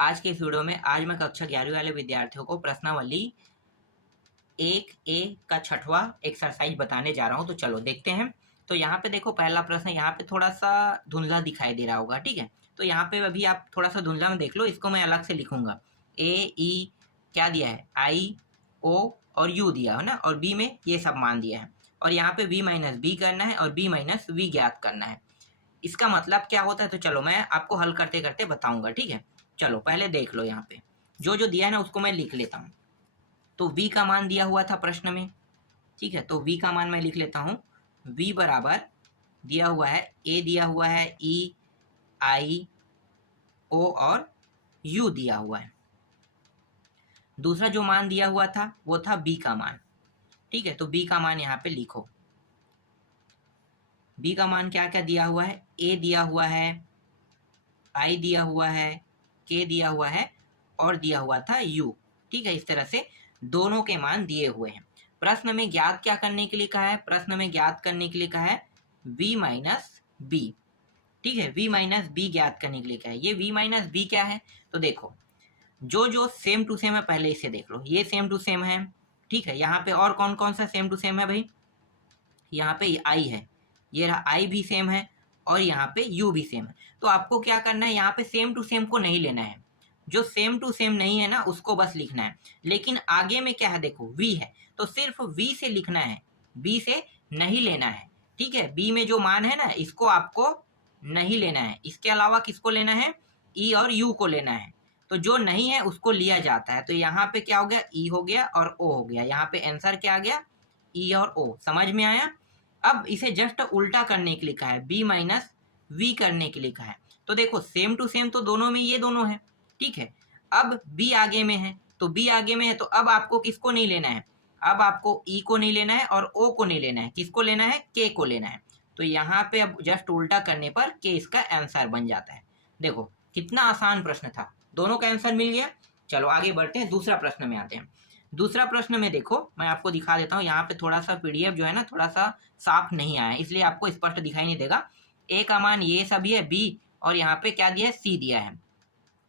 आज के इस वीडियो में आज मैं कक्षा 11वीं वाले विद्यार्थियों को प्रश्नावली 1A का छठवां एक्सरसाइज बताने जा रहा हूं। तो चलो देखते हैं। तो यहाँ पे देखो, पहला प्रश्न यहाँ पे थोड़ा सा धुंधला दिखाई दे रहा होगा, ठीक है। तो यहाँ पे अभी आप थोड़ा सा धुंधला में देख लो, इसको मैं अलग से लिखूंगा। A, E क्या दिया है, I, O और U दिया है ना, और B में ये सब मान दिया है, और यहाँ पे V माइनस बी करना है और B माइनस वी ज्ञात करना है। इसका मतलब क्या होता है, तो चलो मैं आपको हल करते करते बताऊंगा, ठीक है। चलो पहले देख लो, यहाँ पे जो जो दिया है ना उसको मैं लिख लेता हूँ। तो v का मान दिया हुआ था प्रश्न में, ठीक है। तो v का मान मैं लिख लेता हूँ। v बराबर दिया हुआ है, a दिया हुआ है, E, I, O और U दिया हुआ है। दूसरा जो मान दिया हुआ था वो था b का मान, ठीक है। तो b का मान यहाँ पे लिखो। b का मान क्या क्या दिया हुआ है, a दिया हुआ है, I दिया हुआ है, K दिया हुआ है और दिया हुआ था U, ठीक है। इस तरह से दोनों के मान दिए हुए हैं। प्रश्न में ज्ञात क्या करने के लिए कहा है, प्रश्न में ज्ञात करने के लिए कहा है v माइनस बी, ठीक है। v माइनस बी ज्ञात करने के लिए कहा है। ये v माइनस बी क्या है, तो देखो जो जो सेम टू सेम है पहले इसे देख लो। ये सेम टू सेम है, ठीक है। यहाँ पे और कौन कौन सा सेम टू सेम है भाई, यहाँ पे I है, ये रहा I भी सेम है और यहाँ पे U भी सेम है। तो आपको क्या करना है, यहाँ पे सेम टू सेम को नहीं लेना है, जो सेम टू सेम नहीं है ना उसको बस लिखना है। लेकिन आगे में क्या है, देखो V है तो सिर्फ V से लिखना है, B से नहीं लेना है, ठीक है। B में जो मान है ना इसको आपको नहीं लेना है, इसके अलावा किसको लेना है, E और U को लेना है। तो जो नहीं है उसको लिया जाता है। तो यहाँ पे क्या हो गया, E हो गया और O हो गया। यहाँ पे आंसर क्या आ गया, E और O। समझ में आया। अब इसे जस्ट उल्टा करने के लिए कहा है, b माइनस वी करने के लिए कहा है। तो देखो सेम टू सेम तो दोनों में ये दोनों है, ठीक है। अब b आगे में है, तो b आगे में है तो अब आपको किसको नहीं लेना है, अब आपको e को नहीं लेना है और o को नहीं लेना है, किसको लेना है, k को लेना है। तो यहाँ पे अब जस्ट उल्टा करने पर k इसका आंसर बन जाता है। देखो कितना आसान प्रश्न था, दोनों का आंसर मिल गया। चलो आगे बढ़ते हैं, दूसरा प्रश्न में आते हैं। दूसरा प्रश्न में देखो मैं आपको दिखा देता हूँ। यहाँ पे थोड़ा सा पीडीएफ जो है ना थोड़ा सा साफ नहीं आया है, इसलिए आपको स्पष्ट दिखाई नहीं देगा। ए का मान ये सभी है, बी और यहाँ पे क्या दिया है, सी दिया है,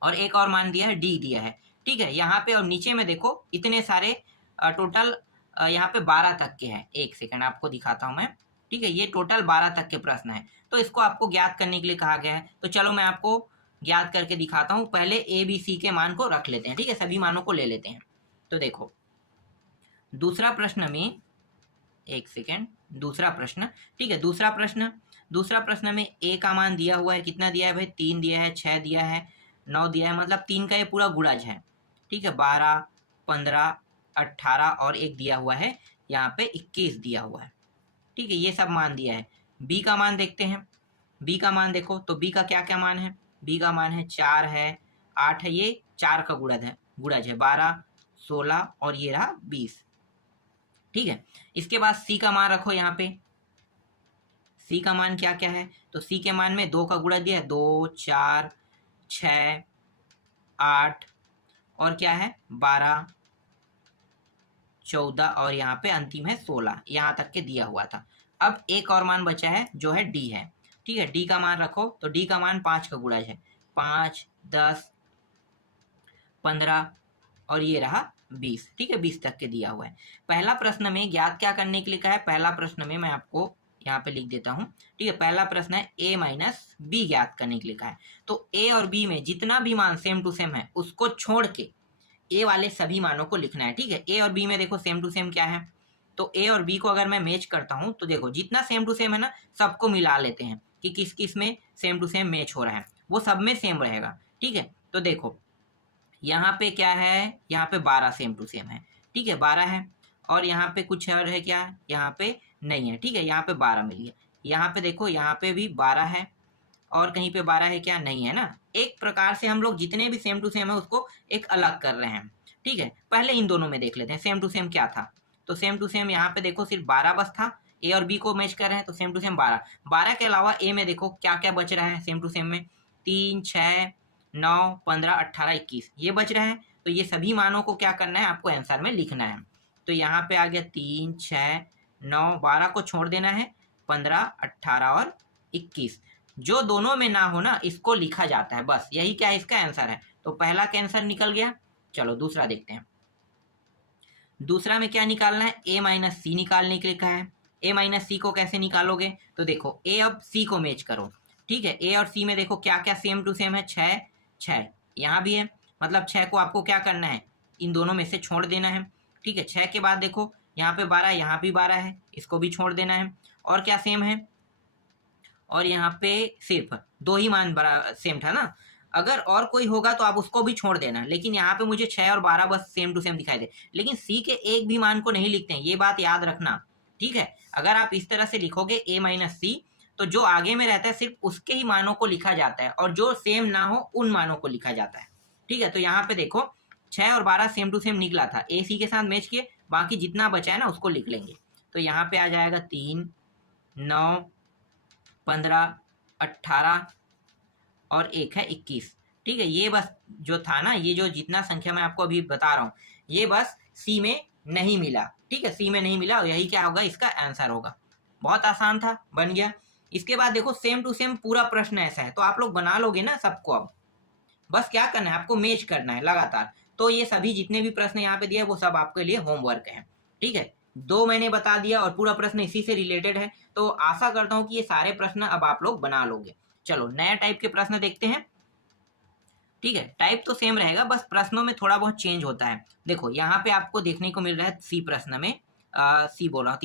और एक और मान दिया है, डी दिया है, ठीक है। यहाँ पे और नीचे में देखो इतने सारे टोटल यहाँ पे 12 तक के हैं। एक सेकंड आपको दिखाता हूँ मैं, ठीक है। ये टोटल 12 तक के प्रश्न है, तो इसको आपको ज्ञात करने के लिए कहा गया है। तो चलो मैं आपको ज्ञात करके दिखाता हूँ। पहले ए बी सी के मान को रख लेते हैं, ठीक है, सभी मानों को ले लेते हैं। तो देखो दूसरा प्रश्न में, एक सेकेंड, दूसरा प्रश्न, ठीक है। दूसरा प्रश्न में ए का मान दिया हुआ है, कितना दिया है भाई, 3 दिया है, 6 दिया है, 9 दिया है, मतलब 3 का ये पूरा गुणज है, ठीक है। 12, 15, 18 और एक दिया हुआ है यहाँ पे 21 दिया हुआ है, ठीक है। ये सब मान दिया है। बी का मान देखते हैं। बी का मान देखो, तो बी का क्या क्या मान है, बी का मान है 4 है, 8 है, ये 4 का गुणज है 12, 16 और ये रहा 20, ठीक है। इसके बाद सी का मान रखो यहाँ पे। सी का मान क्या क्या है, तो सी के मान में 2 का गुणा दिया है, 2, 4, 6, 8 और क्या है 12, 14 और यहाँ पे अंतिम है 16, यहाँ तक के दिया हुआ था। अब एक और मान बचा है जो है डी है, ठीक है। डी का मान रखो, तो डी का मान 5 का गुणज है, 5, 10, 15 और ये रहा 20, ठीक है। 20 तक के दिया हुआ है। पहला प्रश्न में ज्ञात क्या करने के लिए कहा है, पहला प्रश्न में मैं आपको यहाँ पे लिख देता हूँ, ठीक है। पहला प्रश्न है a माइनस बी ज्ञात करने के लिए कहा है। तो a और b में जितना भी मान सेम टू सेम है उसको छोड़ के a वाले सभी मानों को लिखना है, ठीक है। a और b में देखो सेम टू सेम क्या है, तो a और b को अगर मैं मैच करता हूँ तो देखो जितना सेम टू सेम है ना सबको मिला लेते हैं कि किस किस में सेम टू सेम मैच हो रहा है, वो सब में सेम रहेगा, ठीक है। तो देखो यहाँ पे क्या है, यहाँ पे 12 सेम टू सेम है, ठीक है, 12 है। और यहाँ पे कुछ और है क्या, यहाँ पे नहीं है, ठीक है। यहाँ पे 12 मिल गया। यहाँ पे देखो यहाँ पे भी 12 है और कहीं पे 12 है क्या, नहीं है ना। एक प्रकार से हम लोग जितने भी सेम टू सेम है उसको एक अलग कर रहे हैं, ठीक है। पहले इन दोनों में देख लेते हैं सेम टू सेम क्या था। तो सेम टू सेम यहाँ पे देखो सिर्फ 12 बस था, ए और बी को मैच कर रहे हैं तो सेम टू सेम 12। 12 के अलावा ए में देखो क्या क्या बच रहा है सेम टू सेम में, 3, 6, 9, 15, 18, 21 ये बच रहा है। तो ये सभी मानों को क्या करना है, आपको आंसर में लिखना है। तो यहाँ पे आ गया 3, 6, 9, 12 को छोड़ देना है, 15, 18 और 21। जो दोनों में ना हो ना इसको लिखा जाता है, बस यही क्या इसका आंसर है। तो पहला का आंसर निकल गया। चलो दूसरा देखते हैं। दूसरा में क्या निकालना है, ए माइनस सी निकालने के लिए कहा है। ए माइनस सी को कैसे निकालोगे, तो देखो ए अब सी को मैच करो, ठीक है। ए और सी में देखो क्या क्या सेम टू सेम है, 6 6 यहाँ भी है, मतलब 6 को आपको क्या करना है, इन दोनों में से छोड़ देना है, ठीक है। 6 के बाद देखो यहाँ पे 12, यहाँ भी 12 है, इसको भी छोड़ देना है। और क्या सेम है, और यहाँ पे सिर्फ 2 ही मान बड़ा सेम था ना, अगर और कोई होगा तो आप उसको भी छोड़ देना, लेकिन यहाँ पे मुझे 6 और 12 बस सेम टू सेम दिखाई दे, लेकिन सी के एक भी मान को नहीं लिखते हैं, ये बात याद रखना, ठीक है। अगर आप इस तरह से लिखोगे ए माइनस सी, तो जो आगे में रहता है सिर्फ उसके ही मानों को लिखा जाता है, और जो सेम ना हो उन मानों को लिखा जाता है, ठीक है। तो यहाँ पे देखो 6 और 12 सेम टू सेम निकला था, ए सी के साथ मैच किए, बाकी जितना बचा है ना उसको लिख लेंगे। तो यहाँ पे आ जाएगा 3 9 15 18 और 1 है 21, ठीक है। ये बस जो था ना, ये जो जितना संख्या मैं आपको अभी बता रहा हूँ, ये बस सी में नहीं मिला, ठीक है, सी में नहीं मिला, और यही क्या होगा, इसका आंसर होगा। बहुत आसान था, बन गया। इसके बाद देखो सेम टू सेम पूरा प्रश्न ऐसा है, तो आप लोग बना लोगे ना सबको। अब बस क्या करना है, आपको मैच करना है लगातार। तो ये सभी जितने भी प्रश्न यहाँ पे दिए वो सब आपके लिए होमवर्क है, ठीक है। 2 मैंने बता दिया और पूरा प्रश्न इसी से रिलेटेड है, तो आशा करता हूँ कि ये सारे प्रश्न अब आप लोग बना लोगे। चलो नया टाइप के प्रश्न देखते हैं, ठीक है। टाइप तो सेम रहेगा, बस प्रश्नों में थोड़ा बहुत चेंज होता है। देखो यहाँ पे आपको देखने को मिल रहा है सी प्रश्न में, सी बोल रहा हूँ,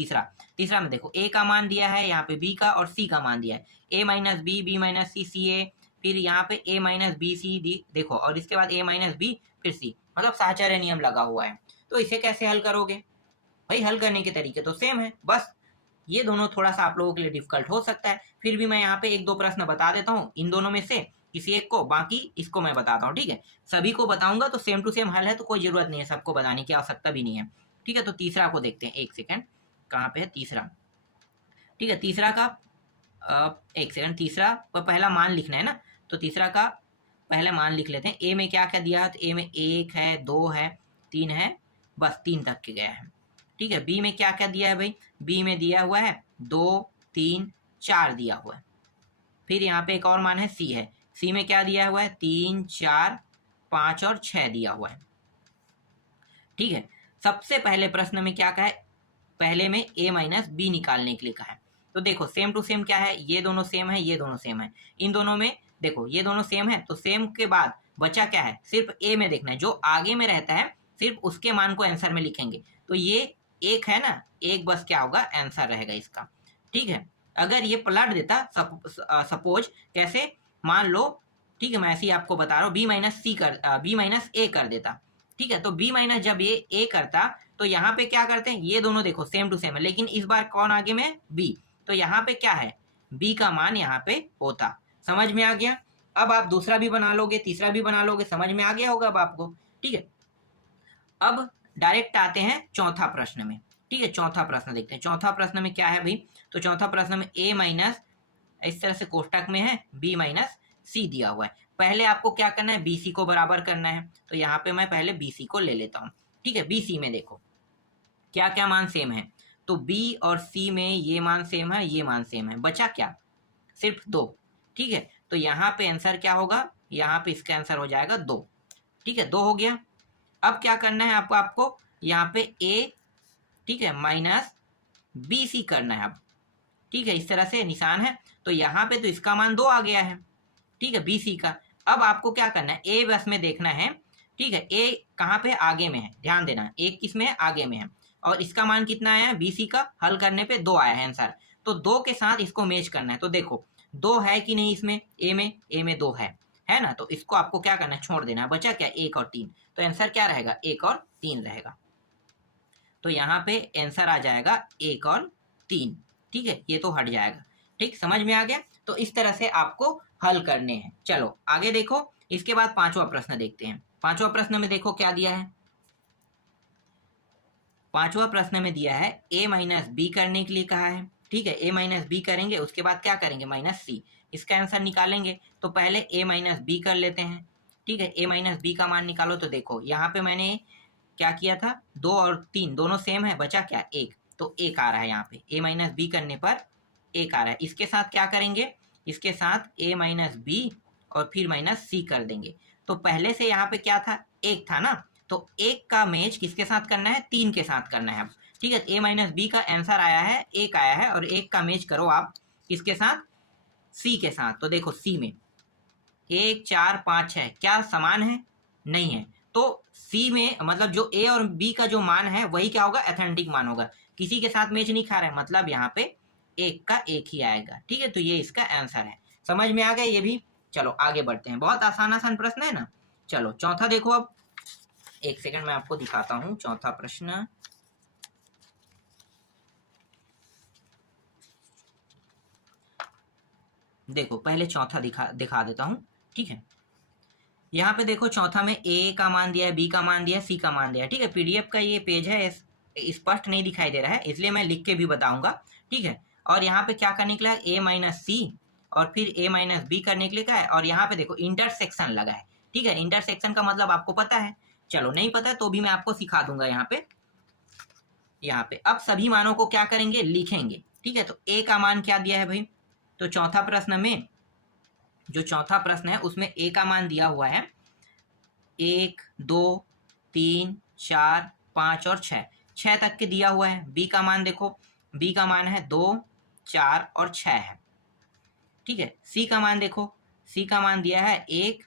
तीसरा में देखो ए का मान दिया है, यहाँ पे बी का और सी का मान दिया है, ए माइनस बी, बी माइनस सी, सी ए, फिर यहाँ पे ए माइनस बी सी डी, देखो, और इसके बाद ए माइनस बी फिर सी, मतलब साहचर्य नियम लगा हुआ है। तो इसे कैसे हल करोगे भाई, हल करने के तरीके तो सेम है, बस ये दोनों थोड़ा सा आप लोगों के लिए डिफिकल्ट हो सकता है, फिर भी मैं यहाँ पे 1-2 प्रश्न बता देता हूँ इन दोनों में से किसी एक को, बाकी इसको मैं बताता हूँ, ठीक है। सभी को बताऊंगा तो सेम टू सेम हल है, तो कोई जरूरत नहीं है सबको बताने की, आवश्यकता भी नहीं है, ठीक है। तो तीसरा को देखते हैं, एक सेकेंड, कहाँ पे है तीसरा, ठीक है। तीसरा का एक सेकेंड, तीसरा पर पहला मान लिखना है ना, तो तीसरा का पहले मान लिख लेते हैं। ए में क्या क्या दिया है, तो ए में 1 है, 2 है, 3 है, बस 3 तक के गया है, ठीक है। बी में क्या क्या दिया है भाई, बी में दिया हुआ है 2 3 4 दिया हुआ है, फिर यहाँ पे एक और मान है सी है, सी में क्या दिया हुआ है 3 4 5 और 6 दिया हुआ है, ठीक है। सबसे पहले प्रश्न में क्या कहा है, पहले में ए माइनस बी निकालने के लिए कहा है। तो देखो सेम टू सेम क्या है, ये दोनों सेम है, ये दोनों सेम है, इन दोनों में देखो ये दोनों सेम है, तो सेम के बाद बचा क्या है, सिर्फ ए में देखना है, जो आगे में रहता है सिर्फ उसके मान को आंसर में लिखेंगे। तो ये एक है ना, एक बस क्या होगा, आंसर रहेगा इसका, ठीक है। अगर ये पलट देता, सपोज कैसे, मान लो, ठीक है, मैं ऐसे ही आपको बता रहा हूँ, बी माइनस ए कर देता, ठीक है। तो बी माइनस जब ये ए करता, तो यहाँ पे क्या करते हैं, ये दोनों देखो सेम टू सेम है, लेकिन इस बार कौन आगे में, बी, तो यहाँ पे क्या है, बी का मान यहाँ पे होता। समझ में आ गया। अब आप दूसरा भी बना लोगे, तीसरा भी बना लोगे, समझ में आ गया होगा अब आपको, ठीक है। अब डायरेक्ट आते हैं चौथा प्रश्न में, ठीक है। चौथा प्रश्न देखते हैं, चौथा प्रश्न में क्या है भाई, तो चौथा प्रश्न में ए माइनस, इस तरह से कोष्टक में है, बी माइनस सी दिया हुआ है। पहले आपको क्या करना है, बी सी को बराबर करना है, तो यहाँ पे मैं पहले बी सी को ले लेता हूँ, ठीक है। बी सी में देखो क्या क्या मान सेम है, तो बी और सी में ये मान सेम है, ये मान सेम है, बचा क्या, सिर्फ 2, ठीक है। तो यहाँ पे आंसर क्या होगा, यहाँ पे इसका आंसर हो जाएगा 2, ठीक है, 2 हो गया। अब क्या करना है आपको यहाँ पे ए, ठीक है, माइनस बी सी करना है अब, ठीक है, इस तरह से निशान है, तो यहाँ पे तो इसका मान 2 आ गया है, ठीक है, बी सी का। अब आपको क्या करना है, ए बस में देखना है, ठीक है, ए कहाँ पे, आगे में है, ध्यान देना, ए किस में है, आगे में है, और इसका मान कितना आया है, बी सी का, हल करने पे 2 आया है आंसर, तो 2 के साथ इसको मैच करना है। तो देखो 2 है कि नहीं इसमें, ए में 2 है ना, तो इसको आपको क्या करना है, छोड़ देना है, बचा क्या, 1 और 3, तो आंसर क्या रहेगा, 1 और 3 रहेगा। तो यहाँ पे आंसर आ जाएगा 1 और 3, ठीक है, ये तो हट जाएगा, ठीक, समझ में आ गया। तो इस तरह से आपको हल करने हैं। चलो आगे देखो, इसके बाद पांचवा प्रश्न देखते हैं। पांचवा प्रश्न में देखो क्या दिया है, पांचवा प्रश्न में दिया है ए माइनस बी करने के लिए कहा है, ठीक है। ए माइनस बी करेंगे, उसके बाद क्या करेंगे, माइनस सी, इसका आंसर निकालेंगे। तो पहले ए माइनस बी कर लेते हैं, ठीक है। ए माइनस बी का मान निकालो, तो देखो यहाँ पे मैंने क्या किया था, 2 और 3 दोनों सेम है, बचा क्या, 1, तो 1 आ रहा है यहाँ पे, ए माइनस बी करने पर 1 आ रहा है। इसके साथ क्या करेंगे, इसके साथ a माइनस बी और फिर माइनस सी कर देंगे। तो पहले से यहाँ पे क्या था, एक था ना, तो एक का मैच किसके साथ करना है, 3 के साथ करना है अब। ठीक है, a माइनस बी का आंसर आया है, एक आया है, और एक का मैच करो आप किसके साथ, सी के साथ। तो देखो सी में 1 4 5 6 क्या समान है, नहीं है। तो सी में मतलब जो ए और बी का जो मान है वही क्या होगा, एथेंटिक मान होगा। किसी के साथ मैच नहीं खा रहा है, मतलब यहाँ पे एक का एक ही आएगा। ठीक है, तो ये इसका आंसर है। समझ में आ गया ये भी। चलो आगे बढ़ते हैं, बहुत आसान आसान प्रश्न है ना। चलो चौथा देखो अब, एक सेकंड मैं आपको दिखाता हूं चौथा प्रश्न। देखो पहले चौथा दिखा देता हूं। ठीक है, यहाँ पे देखो चौथा में ए का मान दिया है, बी का मान दिया है, सी का मान दिया है। ठीक है, पीडीएफ का ये पेज है, स्पष्ट नहीं दिखाई दे रहा है, इसलिए मैं लिख के भी बताऊंगा। ठीक है, और यहाँ पे क्या करने के लिए, ए माइनस सी और फिर ए माइनस बी करने के लिए क्या है, और यहाँ पे देखो इंटरसेक्शन लगा है। ठीक है, इंटरसेक्शन का मतलब आपको पता है, चलो नहीं पता तो भी मैं आपको सिखा दूंगा। यहाँ पे अब सभी मानों को क्या करेंगे, लिखेंगे। ठीक है, तो ए का मान क्या दिया है भाई, तो चौथा प्रश्न में, जो चौथा प्रश्न है उसमें ए का मान दिया हुआ है 1 2 3 4 5 और 6 तक के दिया हुआ है। बी का मान देखो, बी का मान है 2 4 और 6 है। ठीक है, सी का मान देखो, सी का मान दिया है 1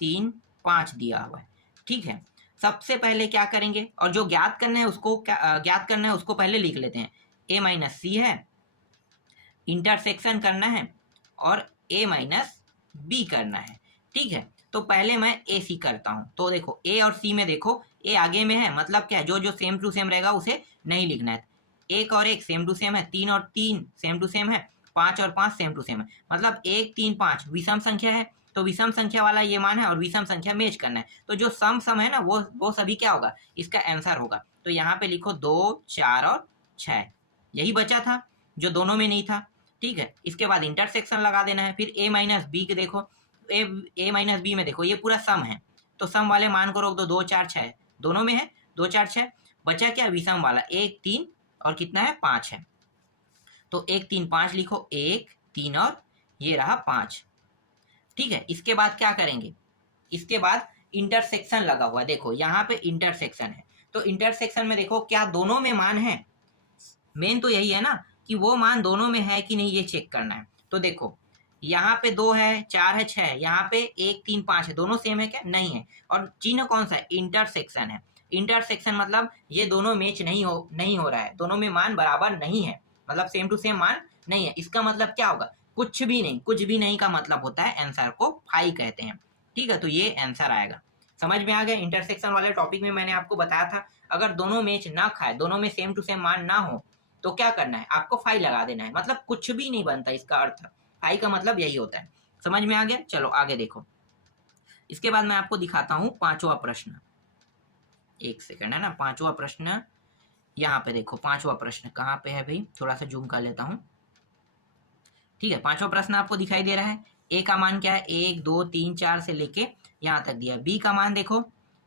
3 5 दिया हुआ है। ठीक है, सबसे पहले क्या करेंगे, और जो ज्ञात करना है उसको ज्ञात करना है उसको पहले लिख लेते हैं। ए माइनस सी है, इंटरसेक्शन करना है, और ए माइनस बी करना है। ठीक है, तो पहले मैं ए सी करता हूं। तो देखो ए और सी में देखो, ए आगे में है, मतलब क्या है, जो जो सेम टू सेम रहेगा उसे नहीं लिखना है। एक और एक सेम टू सेम है, 3 और 3 सेम टू सेम है, 5 और 5 सेम टू सेम है, मतलब 1 3 5 विषम संख्या है। तो विषम संख्या वाला ये मान है, और विषम संख्या मैच करना है। तो जो सम सम है ना, वो सभी क्या होगा, इसका आंसर होगा। तो यहाँ पे लिखो 2 4 और 6, यही बचा था जो दोनों में नहीं था। ठीक है, इसके बाद इंटरसेक्शन लगा देना है। फिर ए माइनस बी के देखो, ए माइनस बी में देखो ये पूरा सम है, तो सम वाले मान को रोक दो, 2 4 6 दोनों में है, 2 4 6 बचा क्या, विषम वाला 1 3 और कितना है, 5 है। तो 1 3 5 लिखो, 1 3 और ये रहा 5। ठीक है, इसके बाद क्या करेंगे, इसके बाद इंटरसेक्शन लगा हुआ है। देखो यहाँ पे इंटरसेक्शन है, तो इंटरसेक्शन में देखो क्या दोनों में मान है, मेन तो यही है ना कि वो मान दोनों में है कि नहीं, ये चेक करना है। तो देखो यहाँ पे 2 है, 4 है, 6 है, यहाँ पे 1 3 5 है, दोनों सेम है क्या, नहीं है। और चिन्ह कौन सा है, इंटरसेक्शन है। इंटरसेक्शन मतलब ये दोनों मैच नहीं हो रहा है, दोनों में मान बराबर नहीं है, मतलब सेम टू सेम मान नहीं है। इसका मतलब क्या होगा, कुछ भी नहीं, कुछ भी नहीं का मतलब होता है आंसर को फाई कहते हैं। ठीक है, तो ये आंसर आएगा। समझ में आ गया। इंटरसेक्शन वाले टॉपिक में मैंने आपको बताया था, अगर दोनों मैच ना खाए, दोनों में सेम टू सेम मान ना हो, तो क्या करना है, आपको फाई लगा देना है, मतलब कुछ भी नहीं बनता, इसका अर्थ फाई का मतलब यही होता है। समझ में आ गया। चलो आगे देखो, इसके बाद मैं आपको दिखाता हूं पांचवा प्रश्न। एक सेकंड है ना, पांचवा प्रश्न यहाँ पे देखो, पांचवा प्रश्न कहाँ पे है भाई, थोड़ा सा जूम कर लेता हूं। ठीक है, पांचवा प्रश्न आपको दिखाई दे रहा है। ए का मान क्या है, 1 2 3 4 से लेके यहाँ तक दिया। बी का मान देखो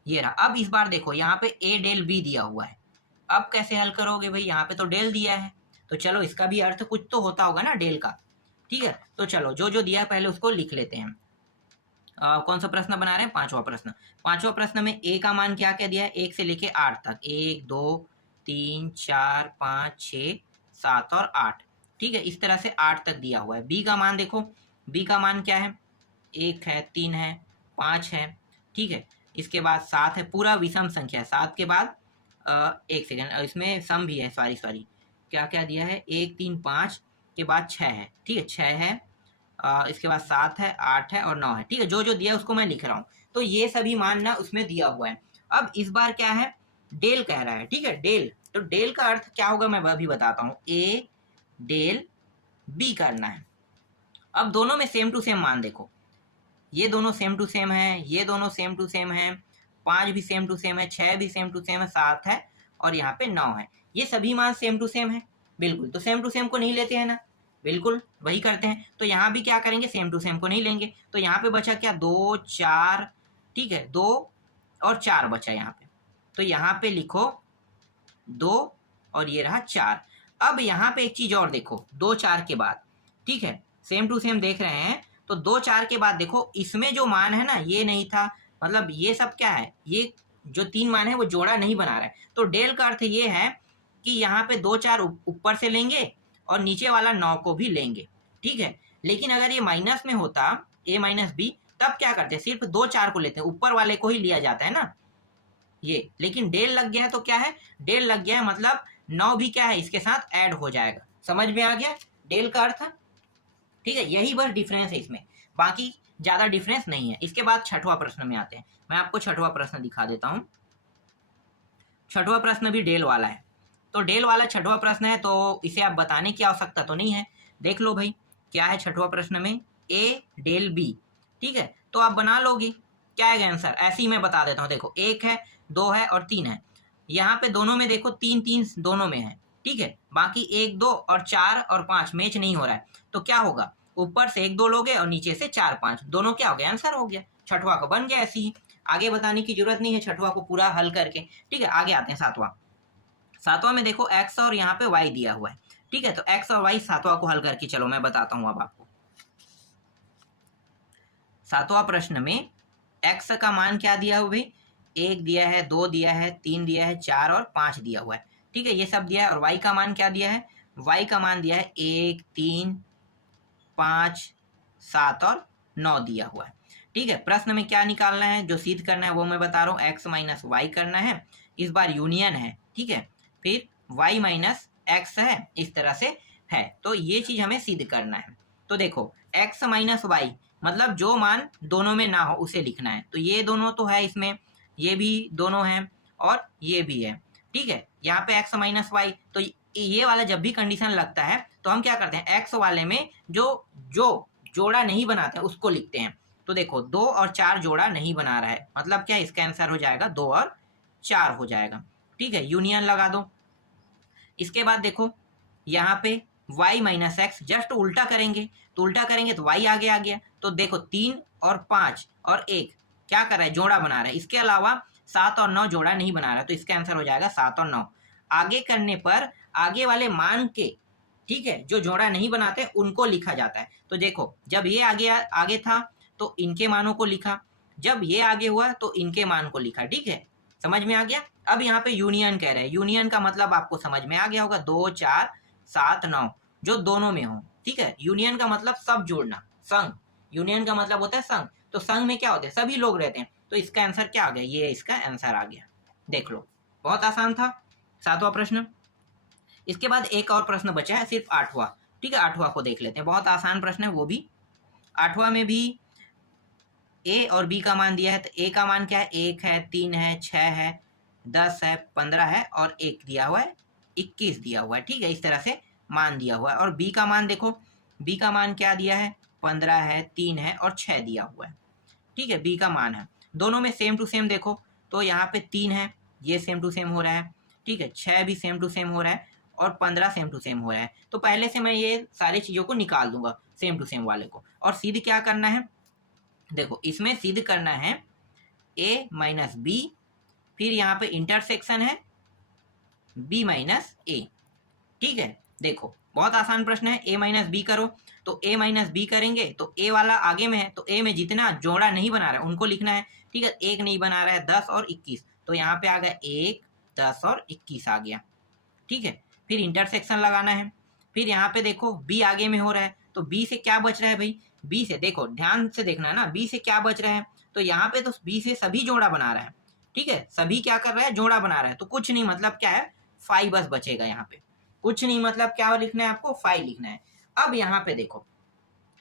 ये रहा। अब इस बार देखो यहाँ पे ए डेल बी दिया हुआ है। अब कैसे हल करोगे भाई, यहाँ पे तो डेल दिया है, तो चलो इसका भी अर्थ कुछ तो होता होगा ना डेल का। ठीक है, तो चलो जो जो दिया है पहले उसको लिख लेते हैं। कौन सा प्रश्न बना रहे हैं, पांचवा प्रश्न। पांचवा प्रश्न में ए का मान क्या क्या दिया है, 1 से लेके 8 तक, 1 2 3 4 5 6 7 और 8। ठीक है, इस तरह से 8 तक दिया हुआ है। बी का मान देखो, बी का मान क्या है, 1 है, 3 है, 5 है। ठीक है, इसके बाद 7 है, पूरा विषम संख्या है। 7 के बाद एक सेकेंड, इसमें सम भी है, सॉरी क्या क्या दिया है, 1 3 5 के बाद 6 है। ठीक है, 6 है, इसके बाद 7 है, 8 है और 9 है। ठीक है, जो जो दिया है उसको मैं लिख रहा हूँ। तो ये सभी मान ना उसमें दिया हुआ है। अब इस बार क्या है, डेल कह रहा है। ठीक है, डेल, तो डेल का अर्थ क्या होगा मैं अभी बताता हूँ। ए डेल बी करना है। अब दोनों में सेम टू सेम मान देखो, ये दोनों सेम टू सेम है, ये दोनों सेम टू सेम है, 5 भी सेम टू सेम है, 6 भी सेम टू सेम है, 7 है और यहाँ पे 9 है। ये सभी मान सेम टू सेम है, बिल्कुल। तो सेम टू सेम को नहीं लेते हैं ना, बिल्कुल वही करते हैं। तो यहाँ भी क्या करेंगे, सेम टू सेम को नहीं लेंगे। तो यहाँ पे बचा क्या, 2 4। ठीक है, 2 और 4 बचा यहाँ पे। तो यहाँ पे लिखो 2 और ये रहा 4। अब यहाँ पे एक चीज और देखो, 2 4 के बाद, ठीक है, सेम टू सेम देख रहे हैं, तो 2 4 के बाद देखो इसमें जो मान है ना ये नहीं था, मतलब ये सब क्या है, ये जो 3 मान है वो जोड़ा नहीं बना रहा है। तो डेल का अर्थ ये है कि यहाँ पे 2 4 ऊपर से लेंगे और नीचे वाला 9 को भी लेंगे, ठीक है। लेकिन अगर ये माइनस में होता a माइनस बी, तब क्या करते हैं, सिर्फ 2 4 को लेते हैं, ऊपर वाले को ही लिया जाता है ना ये। लेकिन डेल लग गया है तो क्या है, डेल लग गया है मतलब 9 भी क्या है इसके साथ ऐड हो जाएगा। समझ में आ गया डेल का अर्थ, ठीक है। यही बस डिफरेंस है इसमें, बाकी ज्यादा डिफरेंस नहीं है। इसके बाद छठवां प्रश्न में आते हैं। मैं आपको छठवां प्रश्न दिखा देता हूं। छठवां प्रश्न भी डेल वाला है। तो डेल वाला छठवां प्रश्न है, तो इसे आप बताने की आवश्यकता तो नहीं है। देख लो भाई क्या है छठवां प्रश्न में, ए डेल बी, ठीक है। तो आप बना लोगे, क्या है आंसर, ऐसे ही मैं बता देता हूँ। देखो 1 है, 2 है और 3 है। यहाँ पे दोनों में देखो 3 3 दोनों में है, ठीक है। बाकी 1 2 और 4 और 5 मैच नहीं हो रहा है। तो क्या होगा, ऊपर से 1 2 लोगे और नीचे से 4 5, दोनों क्या हो गया, आंसर हो गया। छठवां का बन गया। ऐसे ही आगे बताने की जरूरत नहीं है छठवां को पूरा हल करके, ठीक है। आगे आते हैं सातवां। सातवां में देखो x और यहाँ पे y दिया हुआ है, ठीक है। तो x और y सातवां को हल करके चलो मैं बताता हूँ अब आपको। सातवां प्रश्न में x का मान क्या दिया हुआ भाई, 1 दिया है, 2 दिया है, 3 दिया है, 4 और 5 दिया हुआ है, ठीक है। ये सब दिया है। और y का मान क्या दिया है, y का मान दिया है 1 3 5 7 और 9 दिया हुआ है, ठीक है। प्रश्न में क्या निकालना है, जो सिद्ध करना है वो मैं बता रहा हूँ, x माइनस वाई करना है। इस बार यूनियन है, ठीक है। फिर y माइनस एक्स है, इस तरह से है। तो ये चीज हमें सिद्ध करना है। तो देखो x माइनस वाई मतलब जो मान दोनों में ना हो उसे लिखना है। तो ये दोनों तो है इसमें, ये भी दोनों हैं और ये भी है, ठीक है। यहाँ पे x माइनस वाई, तो ये वाला जब भी कंडीशन लगता है तो हम क्या करते हैं, x वाले में जो जो जोड़ा नहीं बनाते हैं उसको लिखते हैं। तो देखो 2 और 4 जोड़ा नहीं बना रहा है, मतलब क्या, इसका आंसर हो जाएगा 2 और 4 हो जाएगा, ठीक है। यूनियन लगा दो। इसके बाद देखो यहाँ पे y माइनस एक्स जस्ट उल्टा करेंगे, तो उल्टा करेंगे तो y आगे आ गया। तो देखो 3 और 5 और 1 क्या कर रहा है, जोड़ा बना रहा है। इसके अलावा 7 और 9 जोड़ा नहीं बना रहा है, तो इसका आंसर हो जाएगा 7 और 9। आगे करने पर आगे वाले मान के, ठीक है, जो जोड़ा नहीं बनाते उनको लिखा जाता है। तो देखो जब ये आगे आगे था तो इनके मानों को लिखा, जब ये आगे हुआ तो इनके मान को लिखा, ठीक है। समझ में आ गया। अब यहाँ पे यूनियन कह रहे हैं, यूनियन का मतलब आपको समझ में आ गया होगा, 2 4 7 9 जो दोनों में हो, ठीक है। यूनियन का मतलब सब जोड़ना, संग। यूनियन का मतलब होता है संग। तो संग में क्या होता है, सभी लोग रहते हैं। तो इसका आंसर क्या आ गया, ये इसका आंसर आ गया। देख लो बहुत आसान था सातवां प्रश्न। इसके बाद एक और प्रश्न बचा है, सिर्फ आठवां, ठीक है। आठवां को देख लेते हैं, बहुत आसान प्रश्न है वो भी। आठवां में भी a और b का मान दिया है। तो a का मान क्या है, 1 है, 3 है, 6 है, 10 है, 15 है और 1 दिया हुआ है, 21 दिया हुआ है, ठीक है। इस तरह से मान दिया हुआ है। और b का मान देखो, b का मान क्या दिया है, 15 है, 3 है और 6 दिया हुआ है, ठीक है। b का मान है, दोनों में सेम टू सेम देखो, तो यहाँ पे 3 है, ये सेम टू सेम हो रहा है, ठीक है। 6 भी सेम टू सेम हो रहा है और 15 सेम टू सेम हो रहा है। तो पहले से मैं ये सारी चीज़ों को निकाल दूंगा, सेम टू सेम वाले को। और सिद्ध क्या करना है, देखो इसमें सिद्ध करना है a माइनस बी, फिर यहाँ पे इंटरसेक्शन है b माइनस ए, ठीक है। देखो बहुत आसान प्रश्न है, a माइनस बी करो। तो a माइनस बी करेंगे तो a वाला आगे में है, तो a में जितना जोड़ा नहीं बना रहा है उनको लिखना है, ठीक है। 1 नहीं बना रहा है, 10 और 21, तो यहाँ पे आ गया 1 10 और 21 आ गया, ठीक है। फिर इंटरसेक्शन लगाना है। फिर यहाँ पे देखो b आगे में हो रहा है, तो b से क्या बच रहा है भाई, b से देखो ध्यान से देखना है ना, b से क्या बच रहा है। तो यहाँ पे तो b से सभी जोड़ा बना रहा है, ठीक है। सभी क्या कर रहा है, जोड़ा बना रहा है। तो कुछ नहीं मतलब क्या है, 5 बस बचेगा यहाँ पे। कुछ नहीं मतलब क्या लिखना है आपको, 5 लिखना है। अब यहाँ पे देखो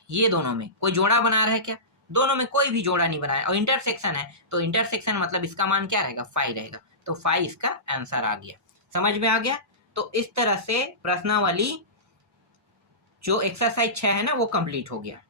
ये दोनों में कोई जोड़ा बना रहा है क्या, दोनों में कोई भी जोड़ा नहीं बनाया। और इंटरसेक्शन है, तो इंटरसेक्शन मतलब इसका मान क्या रहेगा, 5 रहेगा। तो 5 इसका आंसर आ गया। समझ में आ गया। तो इस तरह से प्रश्नावली जो एक्सरसाइज 6 है ना वो कंप्लीट हो गया।